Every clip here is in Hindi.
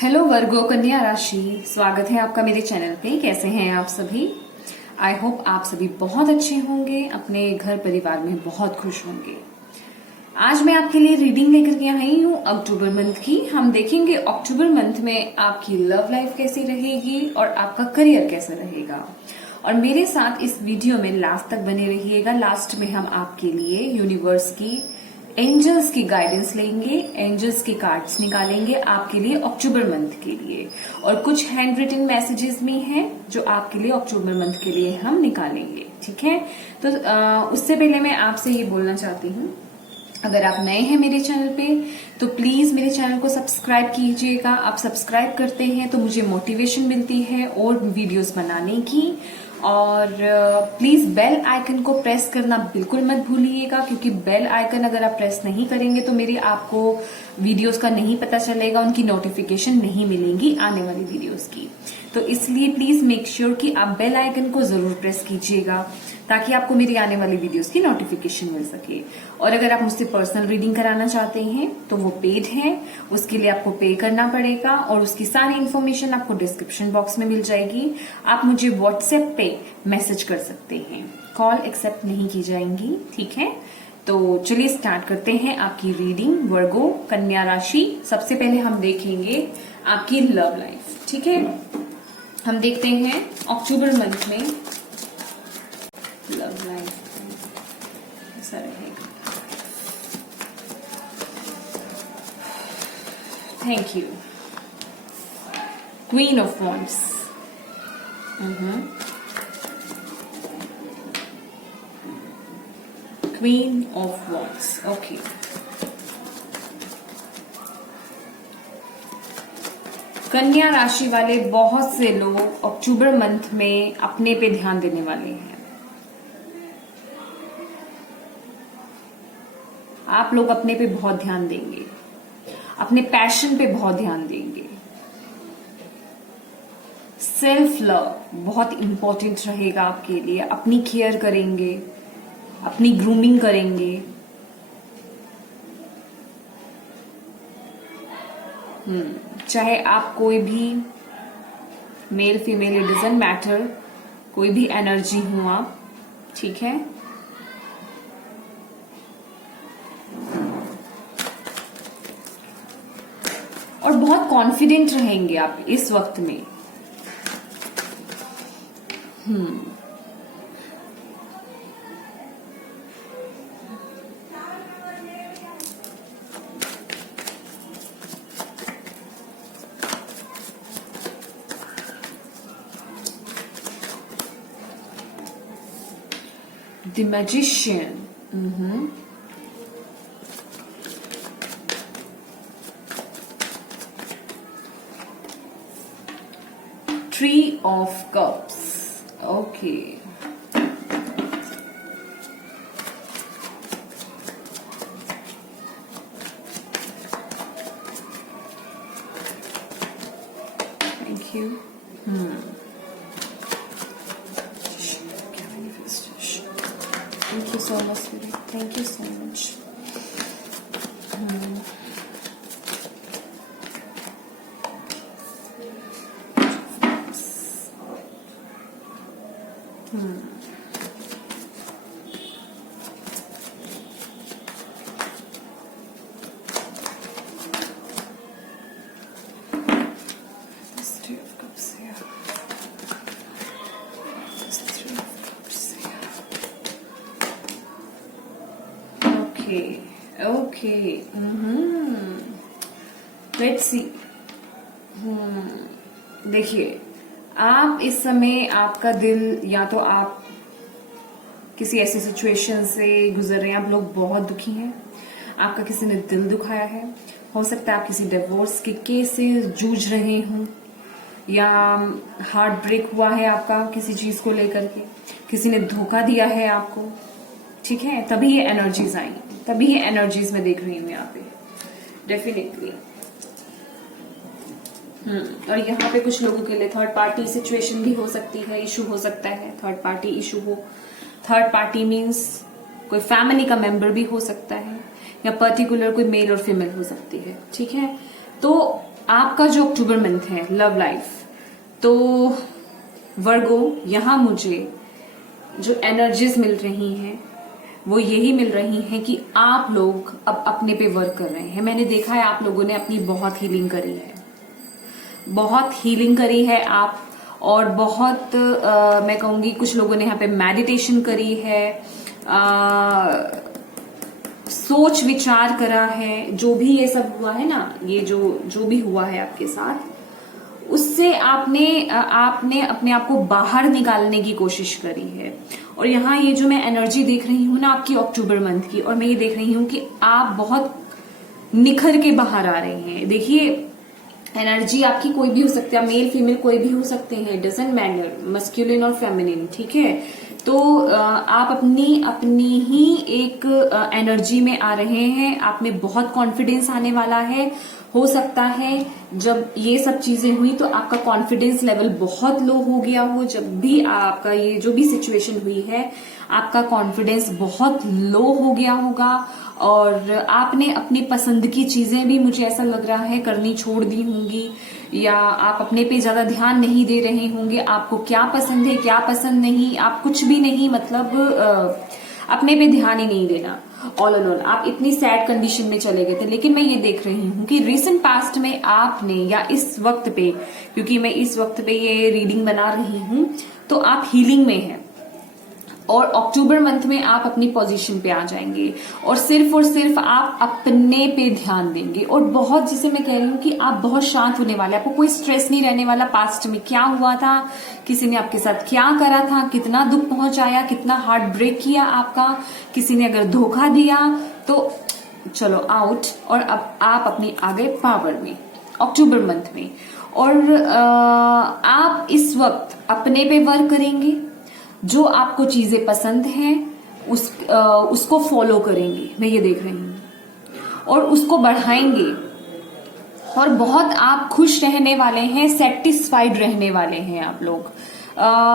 हेलो वर्गो कन्या राशि, स्वागत है आपका मेरे चैनल पे। कैसे हैं आप सभी? आई होप आप सभी बहुत अच्छे होंगे, अपने घर परिवार में बहुत खुश होंगे। आज मैं आपके लिए रीडिंग लेकर के आई हूँ अक्टूबर मंथ की। हम देखेंगे अक्टूबर मंथ में आपकी लव लाइफ कैसी रहेगी और आपका करियर कैसा रहेगा। और मेरे साथ इस वीडियो में लास्ट तक बने रहिएगा। लास्ट में हम आपके लिए यूनिवर्स की एंजल्स की गाइडेंस लेंगे, एंजल्स की कार्ड्स निकालेंगे आपके लिए अक्टूबर मंथ के लिए, और कुछ हैंड रिटन मैसेजेस भी हैं जो आपके लिए अक्टूबर मंथ के लिए हम निकालेंगे। ठीक है, तो उससे पहले मैं आपसे ये बोलना चाहती हूँ, अगर आप नए हैं मेरे चैनल पे तो प्लीज मेरे चैनल को सब्सक्राइब कीजिएगा। आप सब्सक्राइब करते हैं तो मुझे मोटिवेशन मिलती है और वीडियोस बनाने की। और प्लीज बेल आइकन को प्रेस करना बिल्कुल मत भूलिएगा, क्योंकि बेल आइकन अगर आप प्रेस नहीं करेंगे तो मेरी आपको वीडियोस का नहीं पता चलेगा, उनकी नोटिफिकेशन नहीं मिलेंगी आने वाली वीडियोस की। तो इसलिए प्लीज मेक श्योर कि आप बेल आइकन को जरूर प्रेस कीजिएगा ताकि आपको मेरी आने वाली वीडियोस की नोटिफिकेशन मिल सके। और अगर आप मुझसे पर्सनल रीडिंग कराना चाहते हैं तो वो पेड है, उसके लिए आपको पे करना पड़ेगा और उसकी सारी इन्फॉर्मेशन आपको डिस्क्रिप्शन बॉक्स में मिल जाएगी। आप मुझे व्हाट्सएप पे मैसेज कर सकते हैं, कॉल एक्सेप्ट नहीं की जाएंगी। ठीक है, तो चलिए स्टार्ट करते हैं आपकी रीडिंग। वर्गो कन्या राशि, सबसे पहले हम देखेंगे आपकी लव लाइफ। ठीक है, हम देखते हैं अक्टूबर मंथ में लव लाइफ ऐसा रहेगा। Thank you. Queen of wands, queen of wands. Okay, Kanya राशि वाले बहुत से लोग अक्टूबर मंथ में अपने पे ध्यान देने वाले हैं। आप लोग अपने पे बहुत ध्यान देंगे, अपने पैशन पे बहुत ध्यान देंगे। सेल्फ लव बहुत इंपॉर्टेंट रहेगा आपके लिए। अपनी केयर करेंगे, अपनी ग्रूमिंग करेंगे। चाहे आप कोई भी male female it doesn't matter, कोई भी एनर्जी हो आप, ठीक है। और बहुत कॉन्फिडेंट रहेंगे आप इस वक्त में। The Magician. Tree of Cups. Okay. Thank you. Thank you so much, sweetie. Thank you so much. This Three of Cups here. This Three of Cups here. Okay. Let's see. देखिए, आप इस समय आपका दिल, या तो आप किसी ऐसी सिचुएशन से गुजर रहे हैं, आप लोग बहुत दुखी हैं, आपका किसी ने दिल दुखाया है। हो सकता है आप किसी डिवोर्स के केस से जूझ रहे हों, या हार्ट ब्रेक हुआ है आपका किसी चीज को लेकर के, किसी ने धोखा दिया है आपको। ठीक है, तभी ये एनर्जीज आई, तभी ये एनर्जीज में देख रही हूँ यहाँ पे डेफिनेटली। और यहाँ पे कुछ लोगों के लिए थर्ड पार्टी सिचुएशन भी हो सकती है, इशू हो सकता है, थर्ड पार्टी इशू हो। थर्ड पार्टी मीन्स कोई फैमिली का मेंबर भी हो सकता है, या पर्टिकुलर कोई मेल और फीमेल हो सकती है। ठीक है, तो आपका जो अक्टूबर मंथ है लव लाइफ, तो वर्गो यहां मुझे जो एनर्जीज मिल रही हैं वो यही मिल रही हैं कि आप लोग अब अपने पे वर्क कर रहे हैं। मैंने देखा है आप लोगों ने अपनी बहुत हीलिंग करी है, बहुत हीलिंग करी है आप, और बहुत मैं कहूंगी कुछ लोगों ने यहाँ पे मेडिटेशन करी है, सोच विचार करा है। जो भी ये सब हुआ है ना, ये जो भी हुआ है आपके साथ, उससे आपने अपने आप को बाहर निकालने की कोशिश करी है। और यहाँ ये जो मैं एनर्जी देख रही हूँ ना आपकी अक्टूबर मंथ की, और मैं ये देख रही हूँ कि आप बहुत निखर के बाहर आ रहे हैं। देखिए एनर्जी आपकी कोई भी हो सकती है, मेल फीमेल कोई भी हो सकते हैं, डजंट मैटर, मस्कुलिन और फेमिनिन, ठीक है। तो आप अपनी ही एक एनर्जी में आ रहे हैं, आप में बहुत कॉन्फिडेंस आने वाला है। हो सकता है जब ये सब चीजें हुई तो आपका कॉन्फिडेंस लेवल बहुत लो हो गया हो। जब भी आपका ये जो भी सिचुएशन हुई है, आपका कॉन्फिडेंस बहुत लो हो गया होगा, और आपने अपनी पसंद की चीजें भी, मुझे ऐसा लग रहा है, करनी छोड़ दी होंगी, या आप अपने पे ज्यादा ध्यान नहीं दे रहे होंगे। आपको क्या पसंद है क्या पसंद नहीं, आप कुछ भी नहीं, मतलब अपने पे ध्यान ही नहीं देना। ऑल इन ऑल आप इतनी सैड कंडीशन में चले गए थे। लेकिन मैं ये देख रही हूं कि रिसेंट पास्ट में आपने, या इस वक्त पे, क्योंकि मैं इस वक्त पे ये रीडिंग बना रही हूं, तो आप हीलिंग में हैं, और अक्टूबर मंथ में आप अपनी पोजीशन पे आ जाएंगे, और सिर्फ आप अपने पे ध्यान देंगे। और बहुत, जिसे मैं कह रही हूँ कि आप बहुत शांत होने वाले, आपको कोई स्ट्रेस नहीं रहने वाला। पास्ट में क्या हुआ था, किसी ने आपके साथ क्या करा था, कितना दुख पहुंचाया, कितना हार्ट ब्रेक किया आपका, किसी ने अगर धोखा दिया, तो चलो आउट, और अब आप अपनी आ गए पावर में अक्टूबर मंथ में। और आप इस वक्त अपने पे वर्क करेंगे, जो आपको चीजें पसंद हैं उसको फॉलो करेंगे, मैं ये देख रही हूं, और उसको बढ़ाएंगे, और बहुत आप खुश रहने वाले हैं, सेटिस्फाइड रहने वाले हैं आप लोग।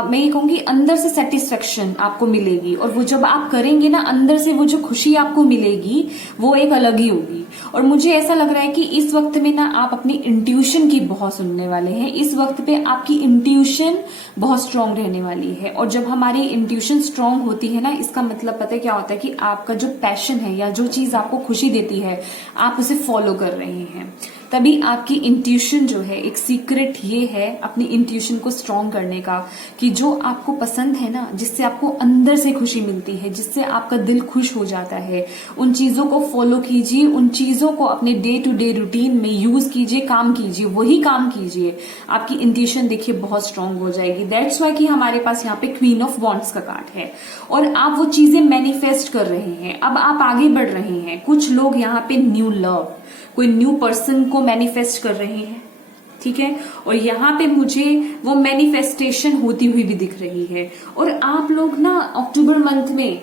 मैं ये कहूंगी अंदर से सेटिस्फेक्शन आपको मिलेगी, और वो जब आप करेंगे ना, अंदर से वो जो खुशी आपको मिलेगी वो एक अलग ही होगी। और मुझे ऐसा लग रहा है कि इस वक्त में ना आप अपनी इंट्यूशन की बहुत सुनने वाले हैं। इस वक्त पे आपकी इंट्यूशन बहुत स्ट्रांग रहने वाली है, और जब हमारी इंट्यूशन स्ट्रांग होती है ना, इसका मतलब पता है क्या होता है कि आपका जो पैशन है, या जो चीज आपको खुशी देती है, आप उसे फॉलो कर रहे हैं। तभी आपकी इंट्यूशन जो है, एक सीक्रेट ये है अपनी इंट्यूशन को स्ट्रांग करने का, कि जो आपको पसंद है ना, जिससे आपको अंदर से खुशी मिलती है, जिससे आपका दिल खुश हो जाता है, उन चीजों को फॉलो कीजिए, उन चीजों को अपने डे टू डे रूटीन में यूज कीजिए, काम कीजिए, वही काम कीजिए। आपकी इंट्यूशन देखिए बहुत स्ट्रांग हो जाएगी। दैट्स वाई कि हमारे पास यहाँ पे क्वीन ऑफ वॉन्ड्स का कार्ड है, और आप वो चीजें मैनिफेस्ट कर रहे हैं। अब आप आगे बढ़ रहे हैं। कुछ लोग यहाँ पे न्यू लव, कोई न्यू पर्सन को मैनिफेस्ट कर रहे हैं, ठीक है, और यहाँ पे मुझे वो मैनिफेस्टेशन होती हुई भी दिख रही है। और आप लोग ना अक्टूबर मंथ में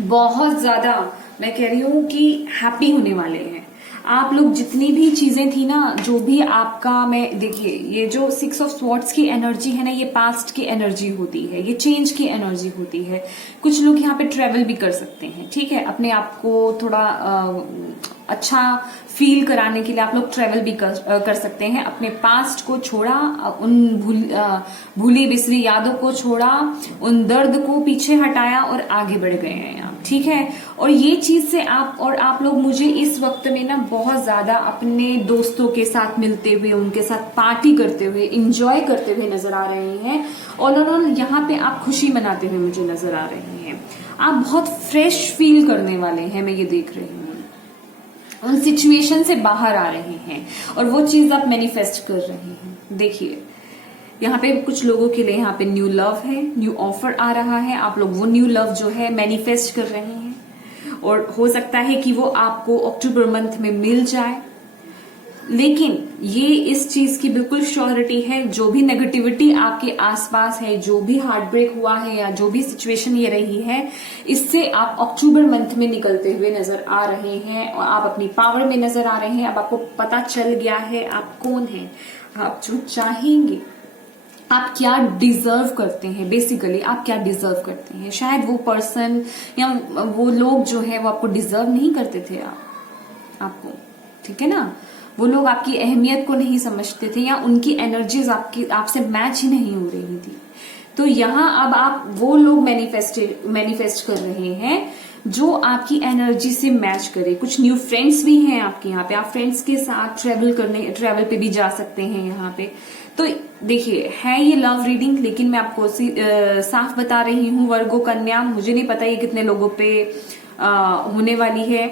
बहुत ज्यादा, मैं कह रही हूं कि हैप्पी होने वाले हैं। आप लोग जितनी भी चीजें थी ना, जो भी आपका, मैं देखिए ये जो 6 ऑफ स्वॉर्ड्स की एनर्जी है ना, ये पास्ट की एनर्जी होती है, ये चेंज की एनर्जी होती है। कुछ लोग यहाँ पे ट्रेवल भी कर सकते हैं, ठीक है, अपने आप को थोड़ा अच्छा फील कराने के लिए आप लोग ट्रेवल भी कर सकते हैं। अपने पास्ट को छोड़ा, उन भूली बिसरी यादों को छोड़ा, उन दर्द को पीछे हटाया और आगे बढ़ गए हैं आप, ठीक है। और ये चीज से आप लोग मुझे इस वक्त में ना बहुत ज्यादा अपने दोस्तों के साथ मिलते हुए, उनके साथ पार्टी करते हुए, इंजॉय करते हुए नजर आ रहे हैं। और यहाँ पे आप खुशी मनाते हुए मुझे नजर आ रहे हैं। आप बहुत फ्रेश फील करने वाले हैं, मैं ये देख रही हूँ। उन सिचुएशन से बाहर आ रहे हैं, और वो चीज आप मैनिफेस्ट कर रहे हैं। देखिए यहाँ पे कुछ लोगों के लिए यहाँ पे न्यू लव है, न्यू ऑफर आ रहा है। आप लोग वो न्यू लव जो है मैनिफेस्ट कर रहे हैं, और हो सकता है कि वो आपको अक्टूबर मंथ में मिल जाए। लेकिन ये इस चीज की बिल्कुल श्योरिटी है, जो भी नेगेटिविटी आपके आसपास है, जो भी हार्ट ब्रेक हुआ है, या जो भी सिचुएशन ये रही है, इससे आप अक्टूबर मंथ में निकलते हुए नजर आ रहे हैं, और आप अपनी पावर में नजर आ रहे हैं। अब आपको पता चल गया है आप कौन हैं, आप जो चाहेंगे, आप क्या डिजर्व करते हैं। बेसिकली आप क्या डिजर्व करते हैं। शायद वो पर्सन या वो लोग जो है वो आपको डिजर्व नहीं करते थे आपको, ठीक है ना। वो लोग आपकी अहमियत को नहीं समझते थे, या उनकी एनर्जीज आपसे मैच ही नहीं हो रही थी। तो यहाँ अब आप वो लोग मैनिफेस्ट कर रहे हैं जो आपकी एनर्जी से मैच करे। कुछ न्यू फ्रेंड्स भी हैं आपके यहाँ पे, आप फ्रेंड्स के साथ ट्रेवल पे भी जा सकते हैं यहाँ पे। तो देखिए, है ये लव रीडिंग, लेकिन मैं आपको साफ बता रही हूँ वर्गो कन्या, मुझे नहीं पता ये कितने लोगों पे होने वाली है,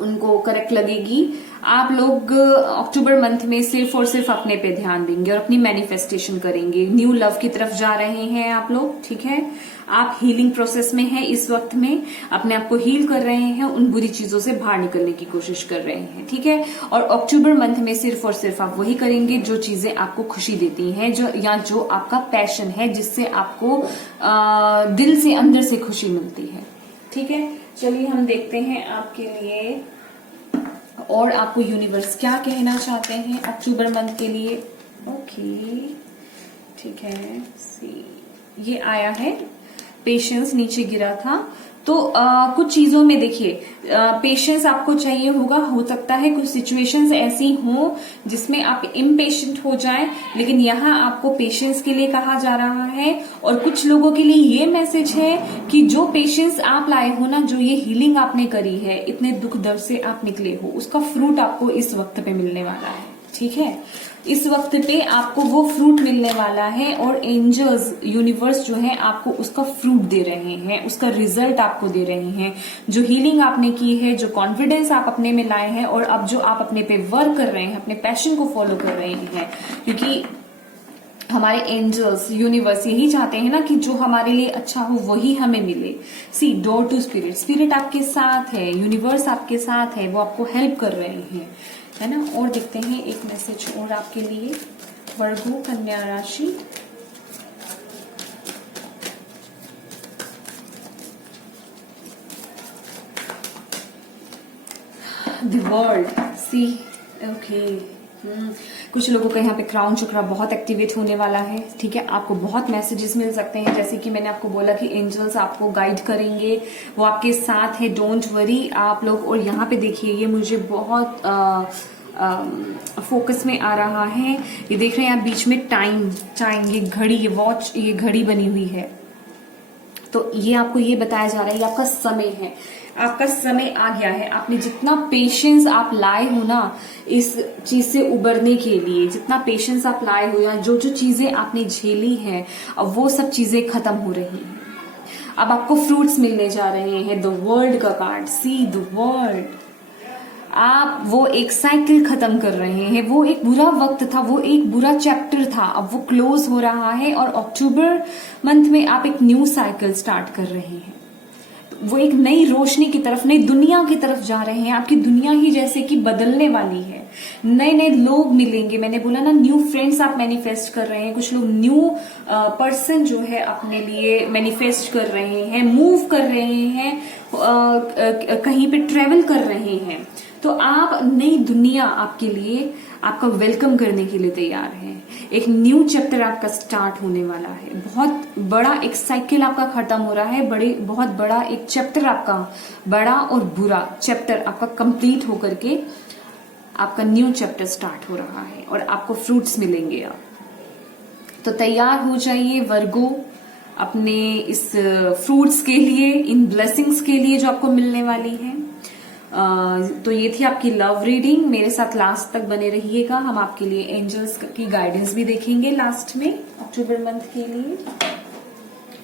उनको करेक्ट लगेगी। आप लोग अक्टूबर मंथ में सिर्फ और सिर्फ अपने पे ध्यान देंगे और अपनी मैनिफेस्टेशन करेंगे। न्यू लव की तरफ जा रहे हैं आप लोग, ठीक है। आप हीलिंग प्रोसेस में हैं इस वक्त में, अपने आप को हील कर रहे हैं, उन बुरी चीजों से बाहर निकलने की कोशिश कर रहे हैं, ठीक है। और अक्टूबर मंथ में सिर्फ और सिर्फ आप वही करेंगे जो चीजें आपको खुशी देती हैं, जो आपका पैशन है, जिससे आपको दिल से अंदर से खुशी मिलती है, ठीक है। चलिए हम देखते हैं आपके लिए और आपको यूनिवर्स क्या कहना चाहते हैं अक्टूबर मंथ के लिए। ओके, ठीक है। ये आया है पेशेंस, नीचे गिरा था। तो कुछ चीजों में देखिए, पेशेंस आपको चाहिए होगा। हो सकता है कुछ सिचुएशंस ऐसी हो जिसमें आप इम्पेशेंट हो जाएं, लेकिन यहाँ आपको पेशेंस के लिए कहा जा रहा है। और कुछ लोगों के लिए ये मैसेज है कि जो पेशेंस आप लाए हो ना, जो ये हीलिंग आपने करी है, इतने दुख दर्द से आप निकले हो, उसका फ्रूट आपको इस वक्त पे मिलने वाला है, ठीक है। इस वक्त पे आपको वो फ्रूट मिलने वाला है और एंजल्स, यूनिवर्स जो है आपको उसका फ्रूट दे रहे हैं, उसका रिजल्ट आपको दे रहे हैं। जो हीलिंग आपने की है, जो कॉन्फिडेंस आप अपने में लाए हैं, और अब जो आप अपने पे वर्क कर रहे हैं, अपने पैशन को फॉलो कर रहे हैं, क्योंकि हमारे एंजल्स, यूनिवर्स यही चाहते हैं ना कि जो हमारे लिए अच्छा हो वही हमें मिले। सी, डोर टू स्पिरिट, स्पिरिट आपके साथ है, यूनिवर्स आपके साथ है, वो आपको हेल्प कर रहे हैं, है ना। और देखते हैं एक मैसेज और आपके लिए, वर्गो कन्या राशि। The world, see, okay. कुछ लोगों का यहाँ पे क्राउन चक्रा बहुत एक्टिवेट होने वाला है, ठीक है। आपको बहुत मैसेजेस मिल सकते हैं, जैसे कि मैंने आपको बोला कि एंजल्स आपको गाइड करेंगे, वो आपके साथ है, डोंट वरी आप लोग। और यहाँ पे देखिए, ये मुझे बहुत फोकस में आ रहा है। ये देख रहे हैं आप बीच में टाइम, ये घड़ी, ये वॉच, ये घड़ी बनी हुई है। तो ये आपको ये बताया जा रहा है, ये आपका समय है, आपका समय आ गया है। आपने जितना पेशेंस आप लाए हो ना इस चीज से उबरने के लिए, जितना पेशेंस आप लाए हो, या जो जो चीजें आपने झेली हैं, अब वो सब चीजें खत्म हो रही हैं। अब आपको फ्रूट्स मिलने जा रहे हैं। द वर्ल्ड का कार्ड, सी द वर्ल्ड। आप वो एक साइकिल खत्म कर रहे हैं, वो एक बुरा वक्त था, वो एक बुरा चैप्टर था, अब वो क्लोज हो रहा है। और अक्टूबर मंथ में आप एक न्यू साइकिल स्टार्ट कर रहे हैं, वो एक नई रोशनी की तरफ, नई दुनिया की तरफ जा रहे हैं। आपकी दुनिया ही जैसे कि बदलने वाली है, नए नए लोग मिलेंगे। मैंने बोला ना, न्यू फ्रेंड्स आप मैनिफेस्ट कर रहे हैं, कुछ लोग न्यू पर्सन जो है अपने लिए मैनिफेस्ट कर रहे हैं, मूव कर रहे हैं, कहीं पे ट्रेवल कर रहे हैं। तो आप, नई दुनिया आपके लिए, आपका वेलकम करने के लिए तैयार है। एक न्यू चैप्टर आपका स्टार्ट होने वाला है। बहुत बड़ा एक साइकिल आपका खत्म हो रहा है, बहुत बड़ा एक चैप्टर आपका, बड़ा और बुरा चैप्टर आपका कंप्लीट होकर के आपका न्यू चैप्टर स्टार्ट हो रहा है और आपको फ्रूट्स मिलेंगे। आप तो तैयार हो जाइए वर्गो अपने इस फ्रूट्स के लिए, इन ब्लेसिंग्स के लिए जो आपको मिलने वाली है। तो ये थी आपकी लव रीडिंग। मेरे साथ लास्ट तक बने रहिएगा, हम आपके लिए एंजल्स की गाइडेंस भी देखेंगे लास्ट में अक्टूबर मंथ के लिए।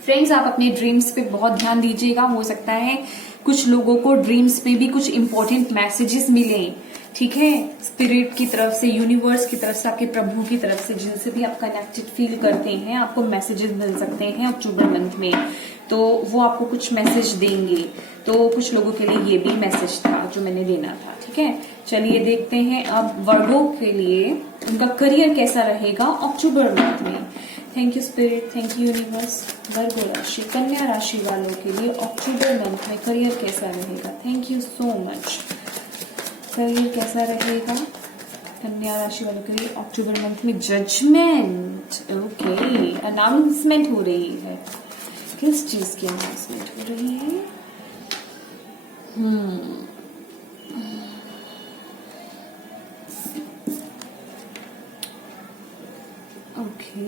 फ्रेंड्स, आप अपने ड्रीम्स पे बहुत ध्यान दीजिएगा। हो सकता है कुछ लोगों को ड्रीम्स पे भी कुछ इंपॉर्टेंट मैसेजेस मिले, ठीक है, स्पिरिट की तरफ से, यूनिवर्स की तरफ से, आपके प्रभु की तरफ से, जिनसे भी आप कनेक्टेड फील करते हैं, आपको मैसेजेस मिल सकते हैं अक्टूबर मंथ में। तो वो आपको कुछ मैसेज देंगे। तो कुछ लोगों के लिए ये भी मैसेज था जो मैंने देना था, ठीक है। चलिए देखते हैं अब वर्गो के लिए उनका करियर कैसा रहेगा अक्टूबर मंथ में। Thank you spirit, thank you universe. Virgo राशि, कन्या राशि वालों के लिए अक्टूबर मंथ में करियर कैसा रहेगा। Thank you so much. Career कैसा रहेगा कन्या राशि वालों के लिए अक्टूबर मंथ में। जजमेंट, ओके, अनाउंसमेंट हो रही है। किस चीज की अनाउंसमेंट हो रही है? ओके,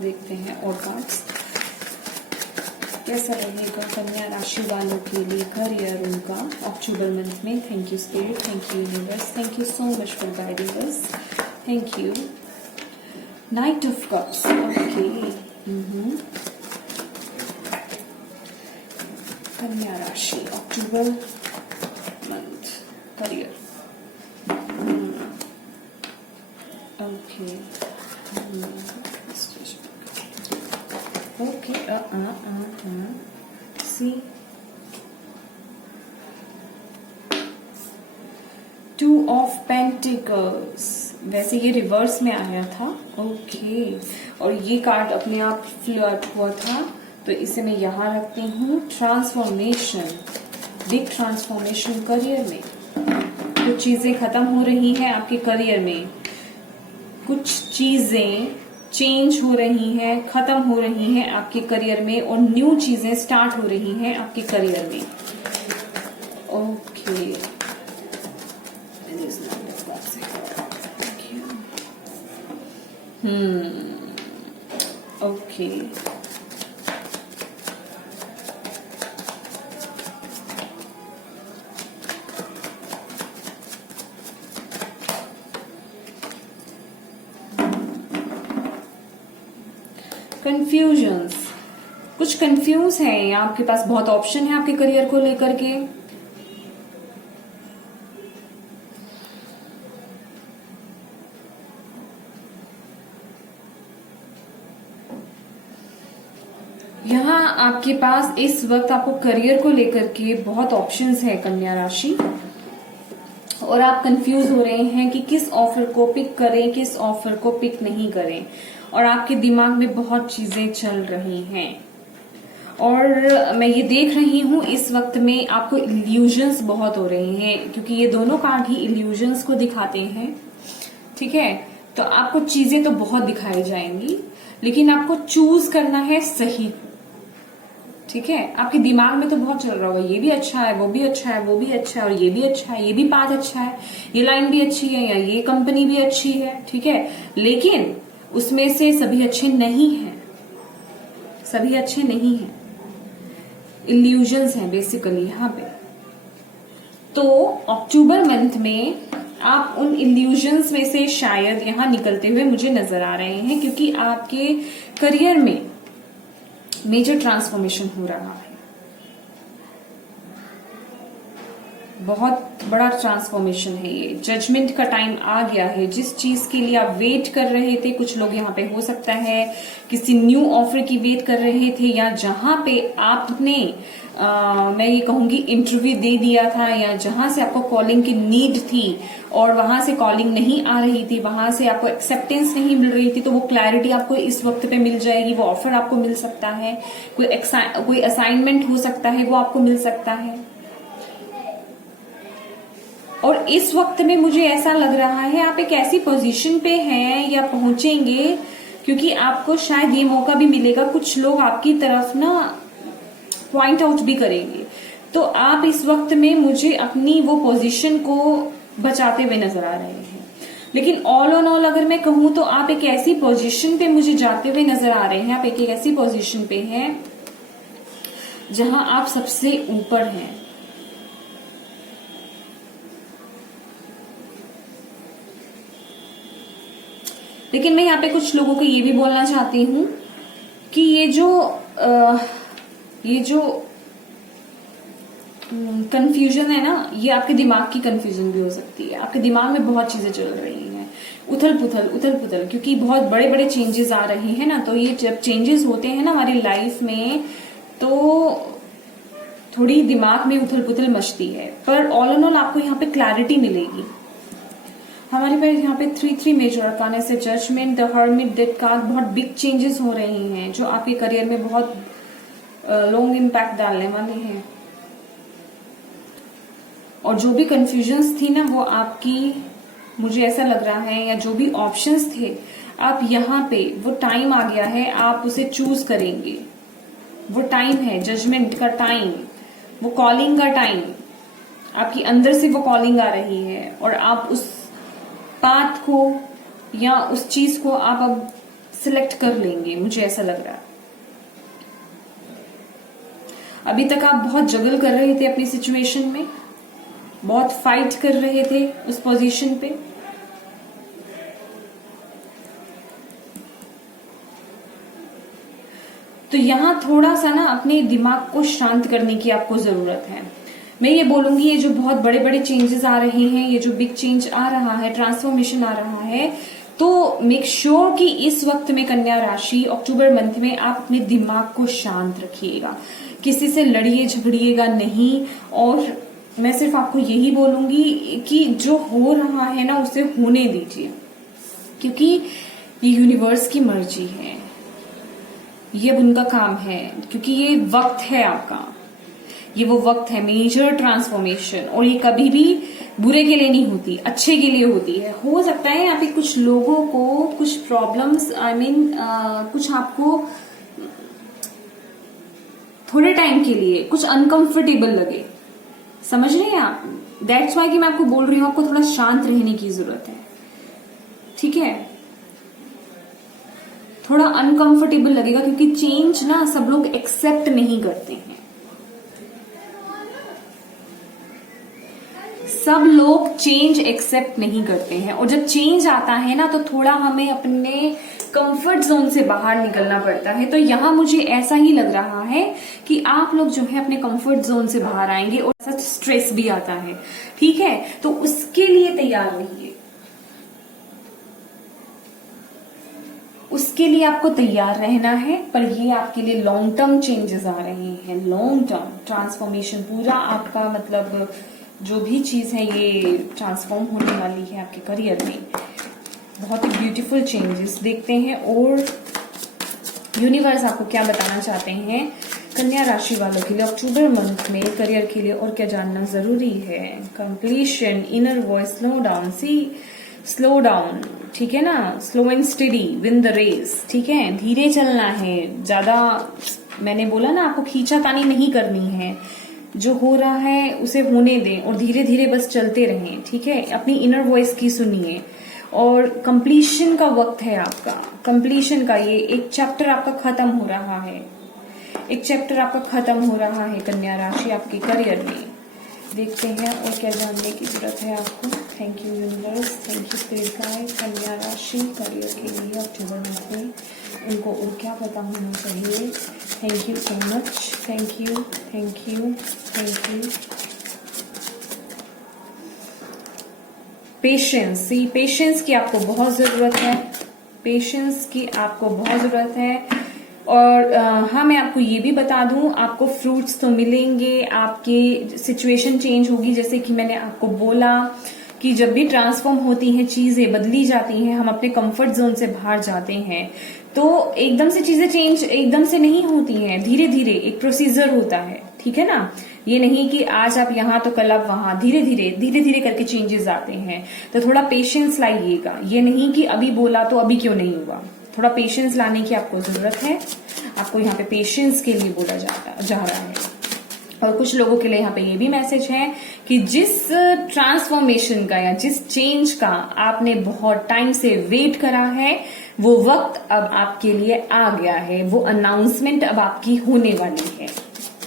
देखते हैं और कार्ड्स कैसा रहेगा कन्या राशि वालों के लिए करियर उनका अक्टूबर मंथ में। Thank you spirit, thank you universe, thank you so much for guiding us, thank you. Knight of cups, okay, Kanya राशि October month career, okay, okay, see 2 of pentacles, वैसे ये रिवर्स में आया था, ओके, और ये कार्ड अपने आप फ्लर्ट हुआ था, तो इसे मैं यहाँ रखती हूँ। ट्रांसफॉर्मेशन, बिग ट्रांसफॉर्मेशन करियर में, कुछ चीजें खत्म हो रही हैं आपके करियर में, कुछ चीजें चेंज हो रही हैं, खत्म हो रही हैं आपके करियर में, और न्यू चीजें स्टार्ट हो रही हैं आपके करियर में। ओके, ओके, कंफ्यूजन्स, कुछ कंफ्यूज है या आपके पास बहुत ऑप्शन है आपके करियर को लेकर के। यहाँ आपके पास इस वक्त आपको करियर को लेकर के बहुत ऑप्शंस है कन्या राशि, और आप कंफ्यूज हो रहे हैं कि किस ऑफर को पिक करें, किस ऑफर को पिक नहीं करें, और आपके दिमाग में बहुत चीजें चल रही हैं। और मैं ये देख रही हूं इस वक्त में आपको इल्यूजन्स बहुत हो रहे हैं, क्योंकि ये दोनों कार्ड ही इल्यूजन्स को दिखाते हैं, ठीक है। तो आपको चीजें तो बहुत दिखाई जाएंगी, लेकिन आपको चूज करना है सही, ठीक है। आपके दिमाग में तो बहुत चल रहा होगा, ये भी अच्छा है, वो भी अच्छा है, वो भी अच्छा है, और ये भी अच्छा है, ये भी पाथ अच्छा है, ये लाइन भी अच्छी है, या ये कंपनी भी अच्छी है, ठीक है। लेकिन उसमें से सभी अच्छे नहीं हैं, सभी अच्छे नहीं हैं, इल्यूजन्स हैं बेसिकली यहाँ पे। तो अक्टूबर मंथ में आप उन इल्यूजन्स में से शायद यहाँ निकलते हुए मुझे नजर आ रहे हैं, क्योंकि आपके करियर में मेजर ट्रांसफॉर्मेशन हो रहा है, बहुत बड़ा ट्रांसफॉर्मेशन है ये। जजमेंट का टाइम आ गया है, जिस चीज के लिए आप वेट कर रहे थे, कुछ लोग यहाँ पे हो सकता है किसी न्यू ऑफर की वेट कर रहे थे, या जहां पे आपने मैं ये कहूंगी इंटरव्यू दे दिया था, या जहां से आपको कॉलिंग की नीड थी और वहां से कॉलिंग नहीं आ रही थी, वहां से आपको एक्सेप्टेंस नहीं मिल रही थी, तो वो क्लैरिटी आपको इस वक्त पे मिल जाएगी, वो ऑफर आपको मिल सकता है, कोई असाइनमेंट हो सकता है वो आपको मिल सकता है। और इस वक्त में मुझे ऐसा लग रहा है आप एक ऐसी पोजीशन पे हैं या पहुंचेंगे, क्योंकि आपको शायद ये मौका भी मिलेगा, कुछ लोग आपकी तरफ ना पॉइंट आउट भी करेंगे, तो आप इस वक्त में मुझे अपनी वो पोजीशन को बचाते हुए नजर आ रहे हैं। लेकिन ऑल ऑन ऑल अगर मैं कहूं तो आप एक ऐसी पोजीशन पे मुझे जाते हुए नजर आ रहे हैं, आप एक ऐसी पोजीशन पे हैं जहां आप सबसे ऊपर हैं। लेकिन मैं यहाँ पे कुछ लोगों को ये भी बोलना चाहती हूँ कि ये जो कंफ्यूजन है ना, ये आपके दिमाग की कंफ्यूजन भी हो सकती है। आपके दिमाग में बहुत चीजें चल रही हैं, उथल पुथल, क्योंकि बहुत बड़े बड़े चेंजेस आ रहे हैं ना। तो ये जब चेंजेस होते हैं ना हमारी लाइफ में, तो थोड़ी दिमाग में उथल पुथल मचती है, पर ऑल इन ऑल आपको यहाँ पे क्लैरिटी मिलेगी। हमारे पास यहाँ पे 3 मेजर अरकान से judgement, the hermit, death card, बहुत बिग चेंजेस हो रही हैं जो आपके करियर में बहुत लॉन्ग इम्पैक्ट डालने वाले हैं। और जो भी कंफ्यूजन्स थी ना, वो आपकी, मुझे ऐसा लग रहा है, या जो भी ऑप्शंस थे, आप यहाँ पे वो टाइम आ गया है, आप उसे चूज करेंगे। वो टाइम है जजमेंट का टाइम, वो कॉलिंग का टाइम, आपकी अंदर से वो कॉलिंग आ रही है और आप उस पाथ को या उस चीज को आप अब सिलेक्ट कर लेंगे, मुझे ऐसा लग रहा है। अभी तक आप बहुत जगल कर रहे थे अपनी सिचुएशन में, बहुत फाइट कर रहे थे उस पोजीशन पे। तो यहां थोड़ा सा ना अपने दिमाग को शांत करने की आपको जरूरत है। मैं ये बोलूंगी, ये जो बहुत बड़े बड़े चेंजेस आ रहे हैं, ये जो बिग चेंज आ रहा है, ट्रांसफॉर्मेशन आ रहा है, तो मेक श्योर कि इस वक्त में कन्या राशि अक्टूबर मंथ में आप अपने दिमाग को शांत रखिएगा, किसी से लड़िए झगड़िएगा नहीं। और मैं सिर्फ आपको यही बोलूंगी कि जो हो रहा है ना उसे होने दीजिए, क्योंकि ये यूनिवर्स की मर्जी है, ये उनका काम है, क्योंकि ये वक्त है आपका, ये वो वक्त है मेजर ट्रांसफॉर्मेशन। और ये कभी भी बुरे के लिए नहीं होती, अच्छे के लिए होती है। हो सकता है यहाँ पे कुछ लोगों को कुछ प्रॉब्लम्स, कुछ आपको थोड़े टाइम के लिए कुछ अनकंफर्टेबल लगे, समझ रहे हैं आप? दैट्स वाई कि मैं आपको बोल रही हूं, आपको थोड़ा शांत रहने की जरूरत है, ठीक है? थोड़ा अनकंफर्टेबल लगेगा, क्योंकि चेंज ना सब लोग एक्सेप्ट नहीं करते हैं। सब लोग चेंज एक्सेप्ट नहीं करते हैं, और जब चेंज आता है ना तो थोड़ा हमें अपने कंफर्ट जोन से बाहर निकलना पड़ता है। तो यहां मुझे ऐसा ही लग रहा है कि आप लोग जो है अपने कंफर्ट जोन से बाहर आएंगे, और ऐसा स्ट्रेस भी आता है, ठीक है? तो उसके लिए तैयार रहिए, उसके लिए आपको तैयार रहना है। पर ये आपके लिए लॉन्ग टर्म चेंजेस आ रहे हैं, लॉन्ग टर्म ट्रांसफॉर्मेशन, पूरा आपका मतलब जो भी चीज है ये ट्रांसफॉर्म होने वाली है आपके करियर में। बहुत ही ब्यूटीफुल चेंजेस देखते हैं। और यूनिवर्स आपको क्या बताना चाहते हैं कन्या राशि वालों के लिए अक्टूबर मंथ में करियर के लिए, और क्या जानना जरूरी है? Completion, inner voice, slow down, slow down, ठीक है ना? Slow and steady win the race, ठीक है? धीरे चलना है, ज्यादा मैंने बोला ना आपको खींचातानी नहीं करनी है। जो हो रहा है उसे होने दें और धीरे धीरे बस चलते रहें, ठीक है? अपनी इनर वॉइस की सुनिए। और कंप्लीशन का वक्त है आपका, कंप्लीशन का, ये एक चैप्टर आपका खत्म हो रहा है, एक चैप्टर आपका खत्म हो रहा है कन्या राशि आपके करियर में। देखते हैं और क्या जानने की जरूरत है आपको। Thank you universe, thank you spirit guide. कन्या राशि करियर के लिए अक्टूबर मंथ में उनको और क्या पता होना चाहिए? Thank you so much, thank you, thank you, thank you. Patience, patience की आपको बहुत जरूरत है, पेशेंस की आपको बहुत जरूरत है। और हाँ, मैं आपको ये भी बता दूं, आपको फ्रूट्स तो मिलेंगे, आपकी सिचुएशन चेंज होगी। जैसे कि मैंने आपको बोला कि जब भी ट्रांसफॉर्म होती हैं चीजें, बदली जाती हैं, हम अपने कंफर्ट जोन से बाहर जाते हैं, तो एकदम से चीजें चेंज एकदम से नहीं होती हैं, धीरे धीरे एक प्रोसीजर होता है, ठीक है ना? ये नहीं कि आज आप यहाँ तो कल आप वहां, धीरे धीरे करके चेंजेस आते हैं। तो थोड़ा पेशेंस लाइएगा, ये नहीं कि अभी बोला तो अभी क्यों नहीं हुआ। थोड़ा पेशेंस लाने की आपको जरूरत है। आपको यहाँ पे पेशेंस के लिए बोला जा रहा है। और कुछ लोगों के लिए यहाँ पे ये भी मैसेज है कि जिस ट्रांसफॉर्मेशन का या जिस चेंज का आपने बहुत टाइम से वेट करा है, वो वक्त अब आपके लिए आ गया है, वो अनाउंसमेंट अब आपकी होने वाली है,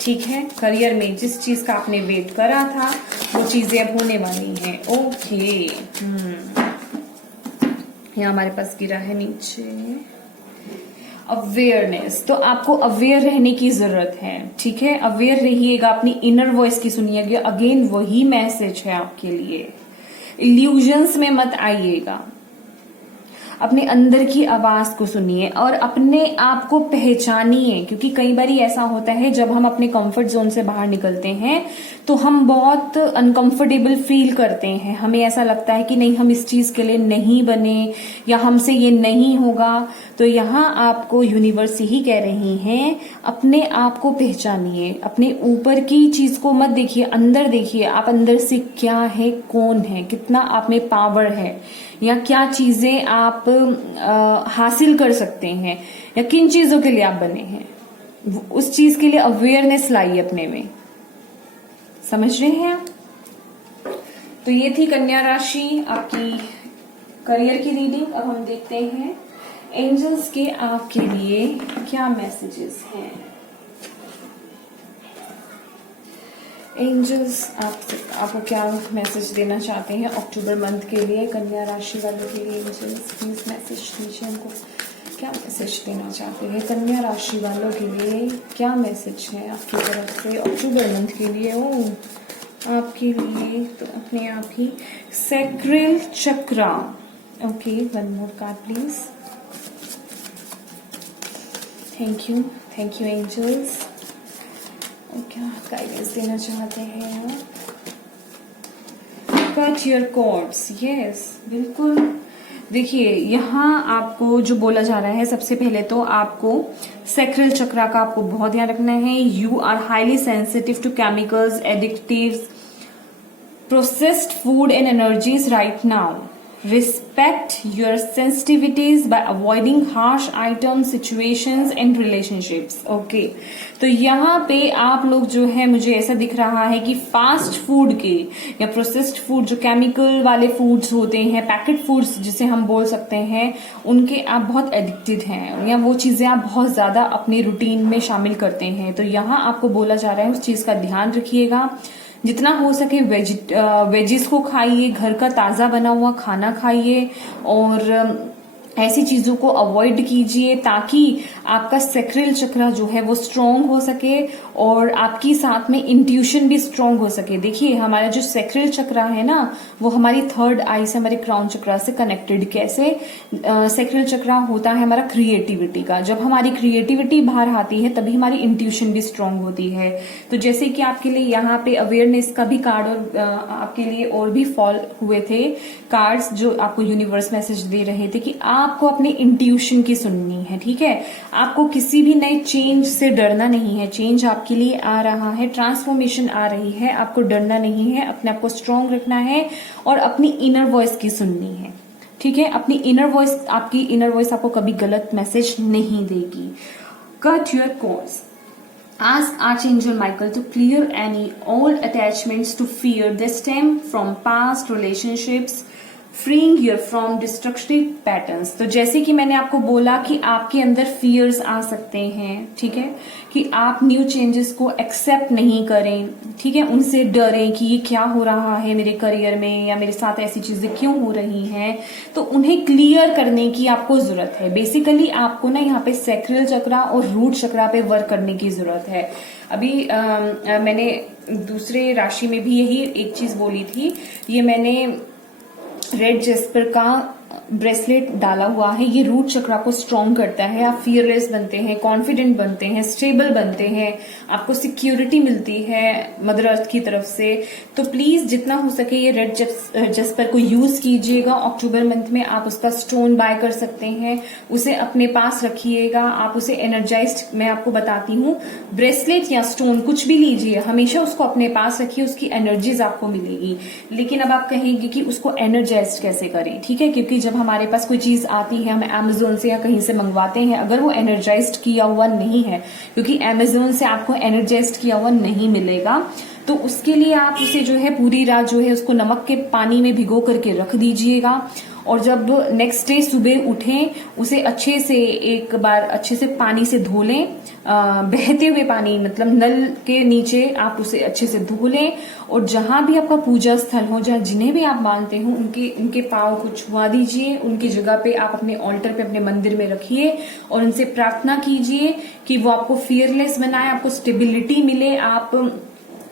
ठीक है? करियर में जिस चीज का आपने वेट करा था वो चीजें अब होने वाली हैं। ओके, यहाँ हमारे पास गिरा है नीचे अवेयरनेस। तो आपको अवेयर रहने की जरूरत है, ठीक है? अवेयर रहिएगा, अपनी इनर वॉइस की सुनिएगा। अगेन वही मैसेज है आपके लिए, इल्यूजन्स में मत आइएगा, अपने अंदर की आवाज को सुनिए और अपने आप को पहचानिए। क्योंकि कई बार ऐसा होता है जब हम अपने कंफर्ट जोन से बाहर निकलते हैं तो हम बहुत अनकंफर्टेबल फील करते हैं, हमें ऐसा लगता है कि नहीं, हम इस चीज के लिए नहीं बने या हमसे ये नहीं होगा। तो यहाँ आपको यूनिवर्स ही कह रही हैं, अपने आप को पहचानिए, अपने ऊपर की चीज को मत देखिए, अंदर देखिए। आप अंदर से क्या है, कौन है, कितना आप में पावर है, या क्या चीजें आप हासिल कर सकते हैं, या किन चीजों के लिए आप बने हैं, उस चीज के लिए अवेयरनेस लाइए अपने में। समझ रहे हैं आप? तो ये थी कन्या राशि आपकी करियर की रीडिंग। अब हम देखते हैं एंजल्स के आपके लिए क्या मैसेजेस हैं। एंजल्स आपको क्या मैसेज देना चाहते हैं अक्टूबर मंथ के लिए कन्या राशि वालों के लिए। एंजल्स प्लीज मैसेज दीजिए हमको, क्या मैसेज देना चाहते हैं कन्या राशि वालों के लिए, क्या मैसेज है आपकी तरफ से अक्टूबर मंथ के लिए। ओ आपके लिए तो अपने आप ही sacral chakra. Okay, one more card please. Thank you angels. और क्या गाइडेंस देना चाहते हैं आप? कट योर कॉर्ड्स, यस बिल्कुल। देखिए यहाँ आपको जो बोला जा रहा है, सबसे पहले तो आपको सैक्रल चक्रा का आपको बहुत ध्यान रखना है। You are highly sensitive to chemicals, additives, processed food and energies right now. Respect your sensitivities by avoiding harsh items, situations and relationships. Okay, तो यहाँ पे आप लोग जो है, मुझे ऐसा दिख रहा है कि फास्ट फूड के या प्रोसेस्ड फूड, जो केमिकल वाले फूड्स होते हैं, पैकेट फूड्स जिसे हम बोल सकते हैं, उनके आप बहुत एडिक्टेड हैं या वो चीजें आप बहुत ज्यादा अपने रूटीन में शामिल करते हैं। तो यहाँ आपको बोला जा रहा है उस चीज का ध्यान रखिएगा। जितना हो सके वेजिस को खाइए, घर का ताजा बना हुआ खाना खाइए और ऐसी चीजों को अवॉइड कीजिए ताकि आपका सैक्रल चक्र जो है वो स्ट्रांग हो सके और आपकी साथ में इंट्यूशन भी स्ट्रांग हो सके। देखिए हमारा जो सैक्रल चक्र है ना, वो हमारी थर्ड आई से, हमारे क्राउन चक्र से कनेक्टेड। कैसे? सैक्रल चक्र होता है हमारा क्रिएटिविटी का। जब हमारी क्रिएटिविटी बाहर आती है तभी हमारी इंट्यूशन भी स्ट्रांग होती है। तो जैसे कि आपके लिए यहाँ पे अवेयरनेस का भी कार्ड और आपके लिए और भी फॉल हुए थे कार्ड्स जो आपको यूनिवर्स मैसेज दे रहे थे कि आपको अपने इंट्यूशन की सुननी है। ठीक है, आपको किसी भी नए चेंज से डरना नहीं है। चेंज आपके लिए आ रहा है, ट्रांसफॉर्मेशन आ रही है, आपको डरना नहीं है, अपने आप को स्ट्रांग रखना है और अपनी इनर वॉइस की सुननी है। ठीक है, अपनी इनर वॉइस, आपकी इनर वॉइस आपको कभी गलत मैसेज नहीं देगी। Cut your course. Ask Archangel Michael to clear any old attachments to fear that stem from past relationships, freeing you from destructive patterns। तो जैसे कि मैंने आपको बोला कि आपके अंदर फियर्स आ सकते हैं, ठीक है, कि आप न्यू चेंजेस को एक्सेप्ट नहीं करें, ठीक है, उनसे डरें कि ये क्या हो रहा है मेरे करियर में या मेरे साथ ऐसी चीजें क्यों हो रही हैं, तो उन्हें क्लियर करने की आपको जरूरत है। बेसिकली आपको ना यहाँ पे सैक्रल चक्रा और रूट चक्रा पे वर्क करने की जरूरत है। अभी मैंने दूसरे राशि में भी यही एक चीज बोली थी। ये मैंने रेड जेस्पर का ब्रेसलेट डाला हुआ है, ये रूट चक्रा को स्ट्रॉन्ग करता है। आप फियरलेस बनते हैं, कॉन्फिडेंट बनते हैं, स्टेबल बनते हैं, आपको सिक्योरिटी मिलती है मदर अर्थ की तरफ से। तो प्लीज जितना हो सके ये रेड जेस्पर को यूज कीजिएगा। अक्टूबर मंथ में आप उसका स्टोन बाय कर सकते हैं, उसे अपने पास रखिएगा। आप उसे एनर्जाइज्ड, मैं आपको बताती हूँ, ब्रेसलेट या स्टोन कुछ भी लीजिए, हमेशा उसको अपने पास रखिए, उसकी एनर्जीज आपको मिलेगी। लेकिन अब आप कहेंगे कि उसको एनर्जाइज्ड कैसे करें, ठीक है, क्योंकि जब हमारे पास कोई चीज आती है, हम अमेज़न से या कहीं से मंगवाते हैं, अगर वो एनर्जाइज्ड किया हुआ नहीं है, क्योंकि अमेज़न से आपको एनर्जाइज्ड किया हुआ नहीं मिलेगा, तो उसके लिए आप उसे जो है पूरी रात जो है उसको नमक के पानी में भिगो करके रख दीजिएगा और जब नेक्स्ट डे सुबह उठें उसे अच्छे से एक बार अच्छे से पानी से धो लें, बहते हुए पानी, मतलब नल के नीचे आप उसे अच्छे से धो लें और जहां भी आपका पूजा स्थल हो, जहां जिन्हें भी आप मानते हो, उनके पांव को छुआ दीजिए, उनकी जगह पे आप अपने ऑल्टर पे, अपने मंदिर में रखिए और उनसे प्रार्थना कीजिए कि वो आपको फियरलेस बनाए, आपको स्टेबिलिटी मिले, आप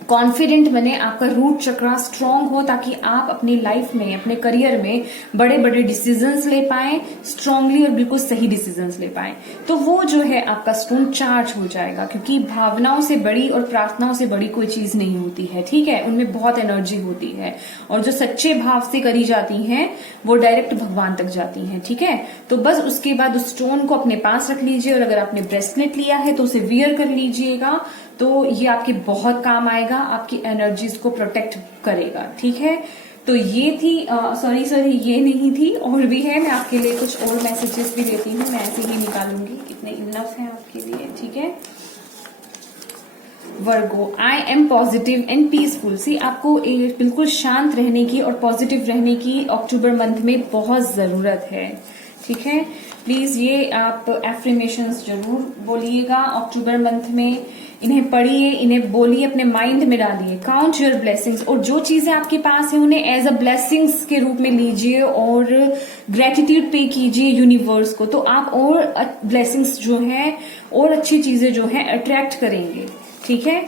कॉन्फिडेंट बने, आपका रूट चक्रा स्ट्रांग हो, ताकि आप अपनी लाइफ में, अपने करियर में बड़े बड़े डिसीजंस ले पाए, स्ट्रांगली और बिल्कुल सही डिसीजंस ले पाए। तो वो जो है आपका स्टोन चार्ज हो जाएगा, क्योंकि भावनाओं से बड़ी और प्रार्थनाओं से बड़ी कोई चीज नहीं होती है, ठीक है, उनमें बहुत एनर्जी होती है और जो सच्चे भाव से करी जाती हैं वो डायरेक्ट भगवान तक जाती हैं, ठीक है। तो बस उसके बाद उस स्टोन को अपने पास रख लीजिए और अगर आपने ब्रेसलेट लिया है तो उसे वियर कर लीजिएगा, तो ये आपके बहुत काम आएगा, आपकी एनर्जीज को प्रोटेक्ट करेगा, ठीक है। तो ये थी सॉरी ये नहीं थी, और भी है, मैं आपके लिए कुछ और मैसेजेस भी लेती हूँ, मैं ऐसे ही निकालूंगी, कितने इनफ है आपके लिए, ठीक है। Virgo, I am positive and peaceful. See आपको बिल्कुल शांत रहने की और पॉजिटिव रहने की अक्टूबर मंथ में बहुत जरूरत है। ठीक है, प्लीज ये आप एफर्मेशंस जरूर बोलिएगा अक्टूबर मंथ में। इन्हें पढ़िए, इन्हें बोलिए, अपने माइंड में डालिए। काउंट योर ब्लेसिंग्स, और जो चीजें आपके पास है उन्हें एज अ ब्लेसिंग्स के रूप में लीजिए और ग्रेटिट्यूड पे कीजिए यूनिवर्स को, तो आप और ब्लेसिंग्स जो है और अच्छी चीजें जो है अट्रैक्ट करेंगे। ठीक है,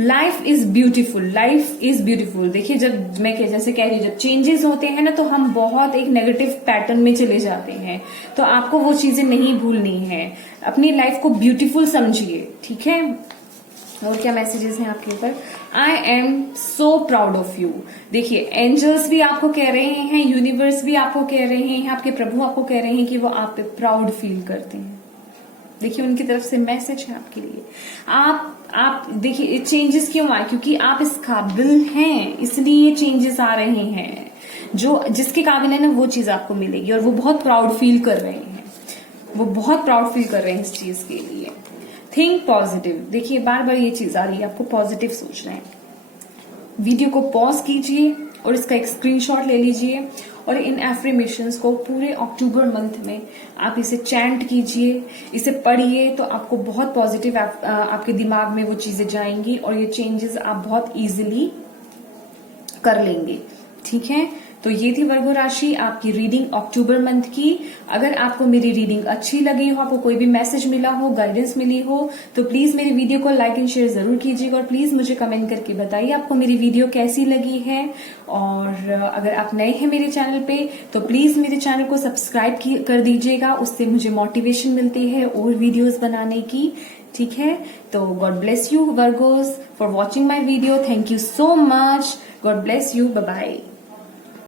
life is beautiful, life is beautiful. देखिए, जब मैं जैसे कह रही हूँ, जब चेंजेस होते हैं ना तो हम बहुत एक नेगेटिव पैटर्न में चले जाते हैं, तो आपको वो चीजें नहीं भूलनी है। अपनी लाइफ को ब्यूटीफुल समझिए। ठीक है, और क्या मैसेजेस हैं आपके ऊपर? I am so proud of you. देखिए, एंजल्स भी आपको कह रहे हैं, यूनिवर्स भी आपको कह रहे हैं, आपके प्रभु आपको कह रहे हैं कि वो आप पे प्राउड फील करते हैं। देखिए, उनकी तरफ से मैसेज है आपके लिए। आप देखिए, चेंजेस क्यों आए? क्योंकि आप इस काबिल हैं, इसलिए ये चेंजेस आ रहे हैं। जो जिसके काबिल है ना वो चीज आपको मिलेगी, और वो बहुत प्राउड फील कर रहे हैं, वो बहुत प्राउड फील कर रहे हैं इस चीज के लिए। Think positive. देखिए, बार बार ये चीज आ रही है, आपको पॉजिटिव सोचना है। वीडियो को पॉज कीजिए और इसका एक स्क्रीनशॉट ले लीजिए, और इन एफर्मेशंस को पूरे अक्टूबर मंथ में आप इसे चैंट कीजिए, इसे पढ़िए, तो आपको बहुत पॉजिटिव आपके दिमाग में वो चीजें जाएंगी और ये चेंजेस आप बहुत इजीली कर लेंगे। ठीक है, तो ये थी वर्गो राशि आपकी रीडिंग अक्टूबर मंथ की। अगर आपको मेरी रीडिंग अच्छी लगी हो, आपको कोई भी मैसेज मिला हो, गाइडेंस मिली हो, तो प्लीज मेरी वीडियो को लाइक एंड शेयर जरूर कीजिएगा, और प्लीज मुझे कमेंट करके बताइए आपको मेरी वीडियो कैसी लगी है। और अगर आप नए हैं मेरे चैनल पे तो प्लीज मेरे चैनल को सब्सक्राइब कर दीजिएगा, उससे मुझे मोटिवेशन मिलती है और वीडियोज बनाने की। ठीक है, तो God bless you Virgos for watching my video. Thank you so much. God bless you. Bye bye.